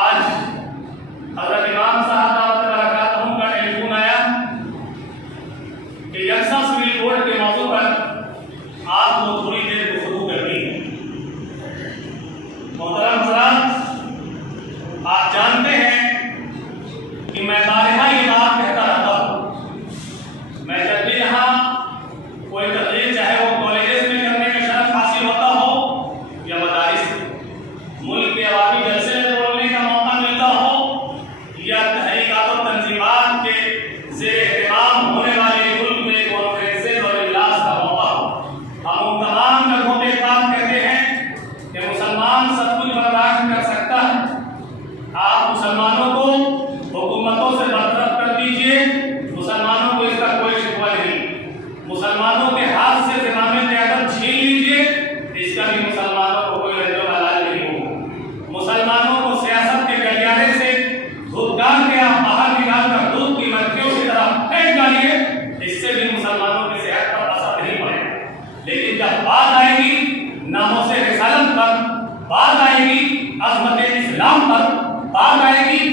آج حضرت امام صاحب دعوت برکاتہم کا ٹیلیفون آیا کہ یکساں سول کوڈ کے موضوع پر آپ کو تھوڑی دیر گفتگو کرنی ہے۔ محترم حضرات، آپ جانتے ہیں کہ میں بارہا یہ بات کہتا رہتا ہوں، میں جب بھی یہاں کوئی تقریر، چاہے وہ کالجز میں کرنے کا شرف حاصل ہوتا ہو یا مدارس میں، ملک کے عوامی جلسے میں بولنے کا موقع ملتا ہو یا تحریکات و تنظیمات کے زیر اہتمام ہونے والے ملک میں کانفرنسز اور اجلاس کا موقع ہو، ہم ان تمام جگہوں پہ بات کرتے ہیں کہ مسلمان سب کچھ برداشت کر سکتا ہے۔ آپ مسلمانوں کو حکومتوں سے برطرف کر دیجئے، مسلمانوں کو اس کا کوئی شکوہ نہیں، مسلمانوں کے ہاتھ سے زمام قیادت چھین لیجئے، اس کا بھی مسلمانوں کو کوئی رد و بدل نہیں ہوگا۔ مسلمانوں کو سیاست کے گلیارے سے دھوپدار کے آپ باہر نکال کر دودھ کی مکھیوں کی طرح پھینک ڈالیے، اس سے بھی مسلمانوں کی صحت پر اثر نہیں پڑے گا۔ لیکن جب بات آئے گی ناموس رسالت پر، بات آئے گی عظمت اسلام پر، بات آئے گی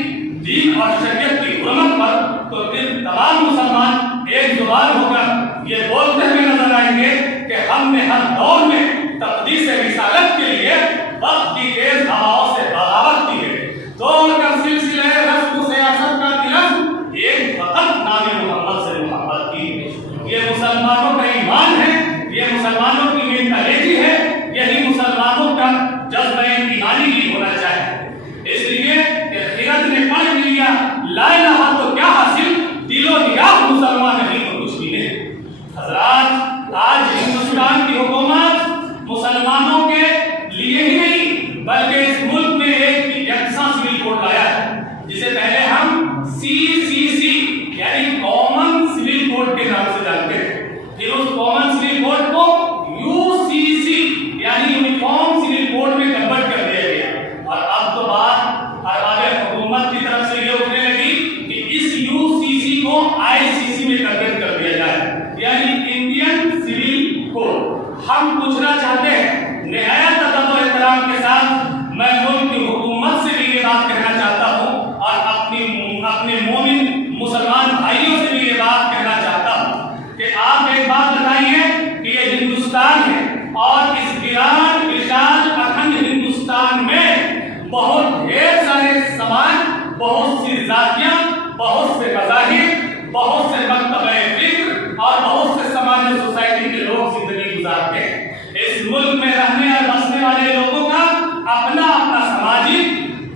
دین اور شریعت کی حرمت پر، تو پھر تمام مسلمان ایک زبان ہو کر یہ بولتے ہوئے نظر آئیں گے کہ ہم نے ہر دور میں تقدیس رسالت کے لیے وقت کی تیز ہواؤں سے بغاوت کی ہے، دوڑ کر سلسلہ رسم و سیاست کا تلف ایک فقط نام محمد سے محبت کی۔ یہ مسلمانوں کا ایمان ہے، یہ مسلمانوں کی مینٹالٹی ہے، یہی مسلمانوں کا جذبہ ایمانی بھی ہونا چاہیے۔ اس لیے کہ خیرت نے پڑھ لیا لا الہ تو کیا حاصل، دل و نگاہ مسلمان نہیں تو کچھ بھی نہیں۔ حضرات، آج ہندوستان کی حکومت مسلمانوں کے لیے ہی نہیں بلکہ اس ملک میں ایک یکساں سول کوڈ لایا ہے، جسے پہلے ہم CCC یعنی کامن سول کوڈ کے نام سے جانتے ہیں، پھر اس کامن سول کوڈ کو UCC یعنی یونیفارم سول کوڈ میں کنورٹ کر دیا گیا، اور اب تو بات ارباب حکومت کی طرف سے یہ اٹھنے لگی کہ اس UCC کو ICC میں کنورٹ کر دیا جائے، یعنی انڈین سول کوڈ۔ ہم پوچھنا چاہتے ہیں نہایت ادب و احترام کے ساتھ، میں ملک کی حکومت سے بھی یہ بات کہنا چاہتا ہوں اور اپنے مومن مسلمان بھائیوں سے بھی یہ بات کہنا چاہتا ہوں کہ آپ ایک بات بتائیے کہ یہ ہندوستان ہے اور اس ویران وشال اکھنڈ ہندوستان میں بہت ڈھیر سارے سماج، بہت سی ذاتیاں، بہت سے مذاہب، بہت سے مکتبہ فکر اور بہت سے سماج سوسائٹی کے لوگ زندگی گزارتے ہیں۔ اس ملک میں رہنے اور بسنے والے لوگوں کا اپنا اپنا سماجی،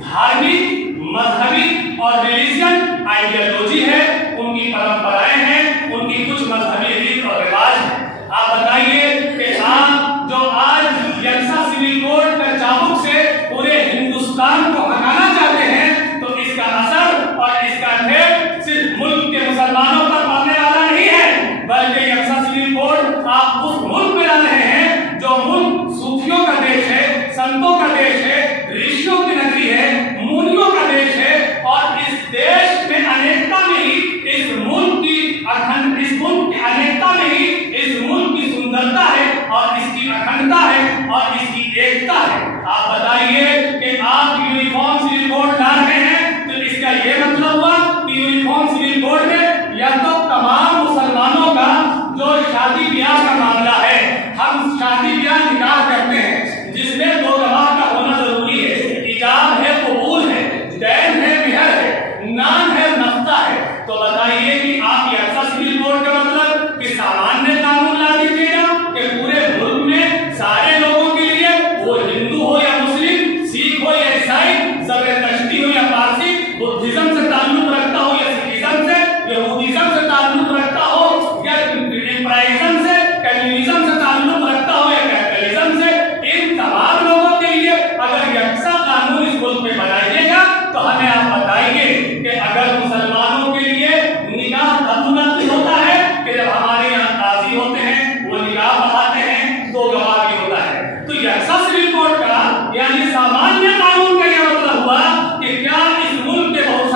دھارمک، مذہبی اور ریلیجن آئیڈیالوجی ہے، ان کی پرمپرائیں ہیں، ان کی کچھ مذہبی ریت اور رواج ہیں۔ آپ بتائیے کہ آپ جو آج یکساں سول کوڈ کا چابک سے پورے ہندوستان کو ہٹانا چاہتے ہیں، تو اس کا اثر اور اس کا ٹھیک صرف ملک کے مسلمانوں پر پڑنے والا نہیں ہے، بلکہ یکساں سول کوڈ آپ اس ملک میں لا رہے ہیں جو ملک صوفیوں کا دیش ہے، سنتوں کا دیش ہے، رشیوں کی نگری ہے، مونیوں کا دیش ہے، اور اس دیش میں انیکتا میں ہی اس ملک کی اکھنڈ، اس ملک کی انیکتا میں ہی اس ملک کی سندرتا ہے اور اس کی اکھنڈتا ہے اور اس کی ایکتا ہے۔ آپ بتائیے کہ آپ یونیفارم سول کوڈ لا رہے ہیں تو اس کا یہ مطلب ہوا کہ یونیفارم سول کوڈ میں یا تو تمام مسلمانوں کا جو شادی بیاہ کا معاملہ ہے، ہم شادی بیاہ نکاح کرتے ہیں جس میں دو گواہ کا ہونا ضروری ہے، ایجاب ہے، قبول ہے، دین ہے، مہر ہے، نان ہے، نفقہ ہے، تو بتائیے کہ آپ یکساں سول کوڈ کا مطلب کہ سامانیہ قانون لا دیجیے گا کہ پورے ملک میں سارے لوگوں کے لیے، وہ ہندو ہو یا مسلم، سکھ ہو یا عیسائی، زرتشتی ہو یا پارسی، بدھزم سے تعلق رکھتا ہو یا سکھزم سے، یہودیزم سے تعلق رکھتا ہو یا امپرائزم سے، کمیونزم سے تعلق رکھتا ہو یا کیپٹلزم سے، ان تمام لوگوں کے لیے اگر یکساں قانون اس ملک میں بنائیے گا تو ہمیں آپ بتائیے کہ اگر مسلمانوں کے لیے نکاح تب منعقد ہوتا ہے کہ جب ہمارے یہاں قاضی ہوتے ہیں، وہ نکاح پڑھاتے ہیں، دو گواہ بھی ہوتا ہے، تو یکساں سول کوڈ کا یعنی سامانیہ قانون کا یہ مطلب ہوا کہ کیا اس ملک کے بہت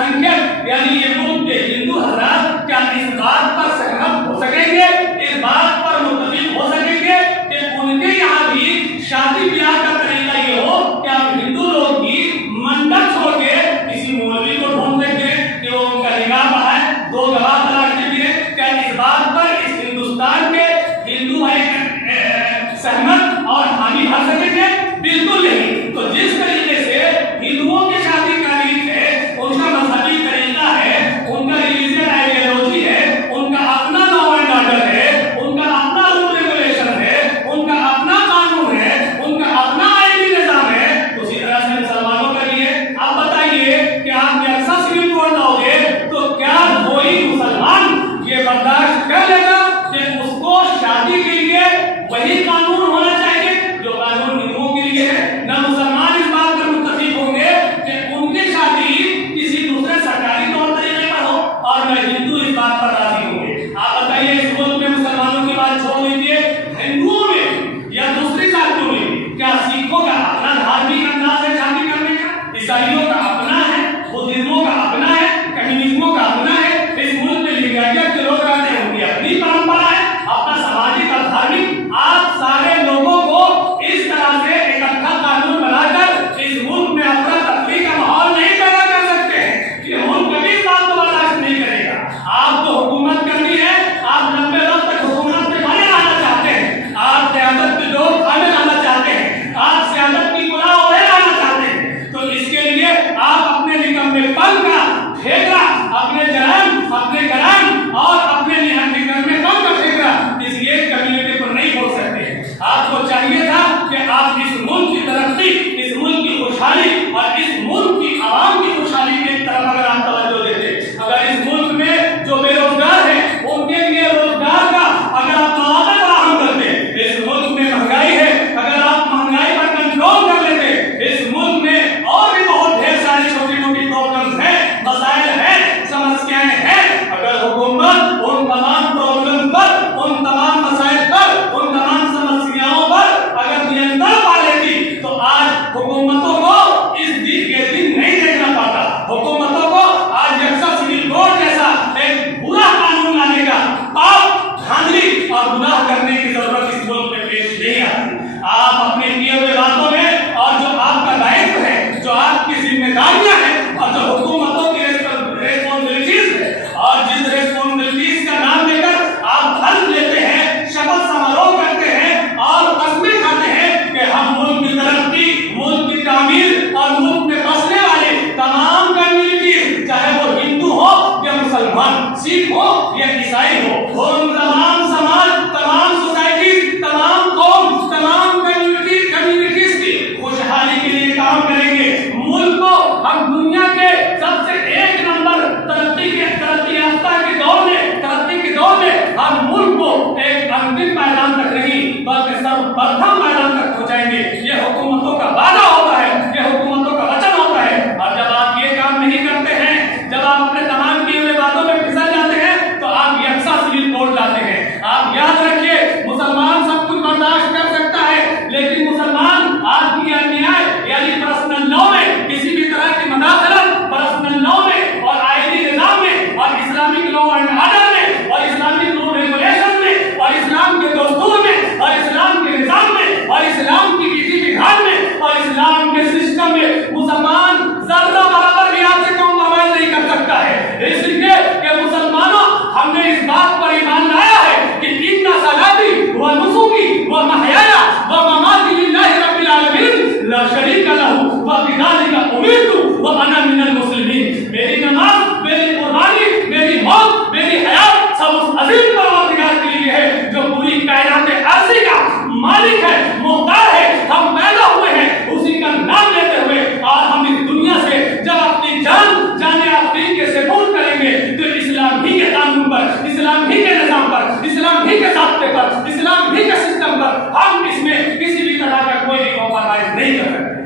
ईसाइयों का अपना है, बुद्धिज्मों का अपना है, कम्युनिज्मों का अपना है। इस मुल्क में लिंगायत के लोग रहते हैं, उनकी अपनी परंपरा है, अपना सामाजिक और धार्मिक। आप सारे लोगों को इस तरह से इकट्ठा कानून बनाकर इस मुल्क में अफरा तफरी का माहौल नहीं पैदा कर सकते हैं। ये मुल्क कभी इस बात को बर्दाश्त नहीं करेगा। आपको हुकूमत करनी है, आप लंबे वक्त तक हुकूमत में बने रहना चाहते हैं, आप क़यादत के लोग खाने रहना चाहते हैं, आप सियासत की गुलाम होने रहना चाहते हैं, तो इसके लिए आप अपने निकम्मेपन का ठेका, अपने जरम, अपने गरम और अपने निकम्मेपन का ठेका इस एक कम्युनिटी पर नहीं बोल सकते हैं। आपको चाहिए था कि आप इस मुल्क की तरक्की, इस मुल्क की खुशहाली और इस मुल्क की आवाम की खुशहाली की तरफ अगर आप तवज्जो देते, अगर इस मुल्क में जो बेरोजगार हैं उनके लिए रोजगार का अगर आप मौका फराहम करते, इस मुल्क में महंगाई है, अगर आप महंगाई पर कंट्रोल कर लेते, इस मुल्क में और भी बहुत ढेर सारी छोटी मोटी प्रॉब्लम्स हैं, मसाइल हैं, समस्याएं हैं, अगर हुकूमत उन तमाम प्रॉब्लम पर, उन तमाम मसाइल पर, उन तमाम समस्याओं पर अगर नियंत्रण पा लेती तो आज हुकूमतों को इस दिन के दिन नहीं देखना पड़ता। हुकूमतों को आज यकसा सिविल कोड जैसा एक बुरा कानून लाने का पाप, धांधली और गुनाह करने की जरूरत इस मुल्क में पेश नहीं आती। आप अपने किए हुए बातों में और जो आपका दायित्व है, जो आपकी जिम्मेदारियां हैं और जो हुकूमतों की रेस्पॉन्सिबिलिटीज है और जिस रेस्पॉन्सिबिलिटीज का नाम लेकर आप हल्फ लेते हैं, शपथ समारोह करते हैं और कस्में खाते हैं कि हम मुल्क की तरक्की, मुल्क की तामीर और मुल्क में बसने वाले तमाम कम्युनिटीज, चाहे वो हिंदू हो या मुसलमान, सिख हो या ईसाई हो, उन तमाम समाज, तमाम सोसाइटी, तमाम कौम, तमाम कम्युनिटीज की खुशहाली के लिए काम करेंगे। मुल्क को हम दुनिया के सबसे एक नंबर तरक्की याफ्ता के दौर में, तरक्की के दौर में हम मुल्क को एक अंतिम मैदान तक नहीं बल्कि सर्वप्रथम मैदान तक पहुंचाएंगे। ये हुकूमतों का वादा होता है, ये हुकूमतों का वचन होता है। और जब आप ये काम नहीं करते हैं, जब आप अपने तमाम किए हुए वादों में फिसल जाते हैं, तो आप यकसा सिविल कोड लाते हैं। आप याद रखिए, मुसलमान सब कुछ बर्दाश्त कर सकता है, लेकिन मुसलमान आपकी अन्याय यानी पर्सनल लॉ में किसी भी तरह की मदाखलत, पर्सनल लॉ में और आईनी निजाम में और इस्लामिक लॉ एंड ऑर्डर में और इस्लामिक रूल रेगुलेशन में और इस्लाम के दस्तूर में और इस्लाम के निजाम में और इस्लाम की विधि विधान में और इस्लाम के सिस्टम में मुसलमान जर्रा बराबर भी आपसे कॉम्प्रोमाइज नहीं कर सकता है। इसलिए कि मुसलमानों, हमने इस बात पर ईमान लाया है कि इन्ना सलाती व नुसुकी व महयाया व ममाती लिल्लाहि रब्बिल आलमीन ला शरीका लहू व बिज़ालिका उमिरतु व अना मिनल मुस्लिमीन। मेरी नमाज, मेरी कुर्बानी, मेरी मौत, मेरी हयात सब उस अजीम परवरदिगार के लिए है जो पूरी कायनात अर्ज़ी का मालिक है, मुख्तार है। हम पैदा हुए हैं उसी का नाम लेते हुए, और हम इस दुनिया से जब अपनी जान जाने आफरीन के सेपूर करेंगे तो इस्लाम ही के कानून पर, इस्लाम ही के निजाम पर, इस्लाम ही के ज़ाब्ते पर, इस्लाम ही के सिस्टम पर हम इसमें किसी भी तरह का कोई भी कॉम्प्रोमाइज नहीं कर सकते।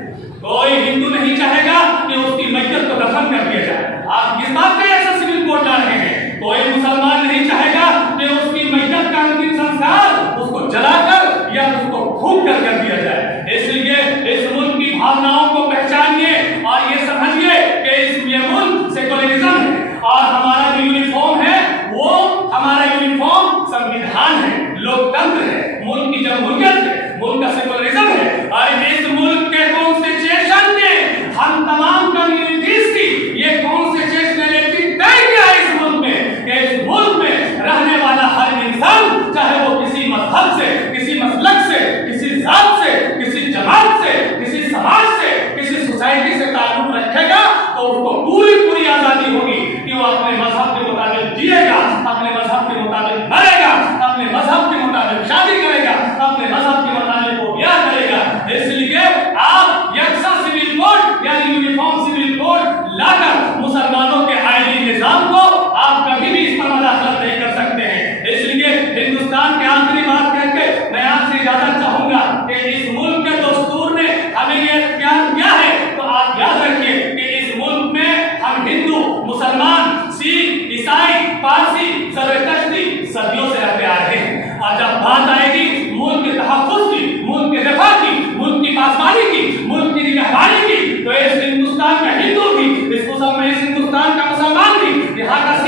कोई हिंदू नहीं चाहेगा कि उसकी मैयत को दफन कर दिया जाए। आप किस बात का ऐसा सिविल कोड ला रहे हैं? कोई मुसलमान नहीं चाहेगा कि उसकी मैयत का अंतिम संस्कार उसको जलाकर या उसको फूंक कर दिया जाए। इसलिए इस मुल्क की भावनाओं को पहचानिए और ये समझिए कि ये मुल्क सेकुलरिज्म है और हमारा जो यूनिफॉर्म है वो हमारा यूनिफॉर्म संविधान है, लोकतंत्र है, मुल्क की जमहूरियत है, मुल्क का सेकुलरिज्म है। और इस मुल्क के कॉन्स्टिट्यूशन में हम तमाम कम्युनिटीज की ये कॉन्स्टिट्यूशनलिटी तय किया है इस मुल्क में कि इस मुल्क में रहने वाला हर इंसान, चाहे वो किसी मजहब से, किसी मसलक से, किसी जात से, किसी जमात से, किसी समाज से, किसी सोसाइटी से ताल्लुक रखेगा, तो उसको पूरी आजादी होगी कि वो अपने मजहब के मुताबिक जिएगा, अपने मजहब के मुताबिक मरेगा, अपने मजहब के मुताबिक शादी करेगा, अपने मजहब के मुताबिक वो ब्याह करेगा। इसलिए आप यकसा सिविल कोड यानी यूनिफॉर्म सिविल कोड लाकर मुसलमानों के आईनी निजाम को आप कभी भी इस पर मदाखलत नहीं कर सकते हैं। इसलिए हिंदुस्तान के आखिरी बात कहकर मैं आपसे इजाजत चाहूंगा कि इस मुल्क के दस्तूर ने हमें ये इख्तियार किया है, तो आप याद रखिए कि इस मुल्क में हम हिंदू, मुसलमान, सिख, ईसाई, पारसी, ज़रतुश्ती सदियों से रहते आ रहे हैं। और जब बात आएगी मुल्क के तहफ़्फ़ुज़ की, मुल्क के दिफ़ा की, मुल्क की पासबानी की, मुल्क की निगहबानी की, तो इस हिंदुस्तान یہاں کا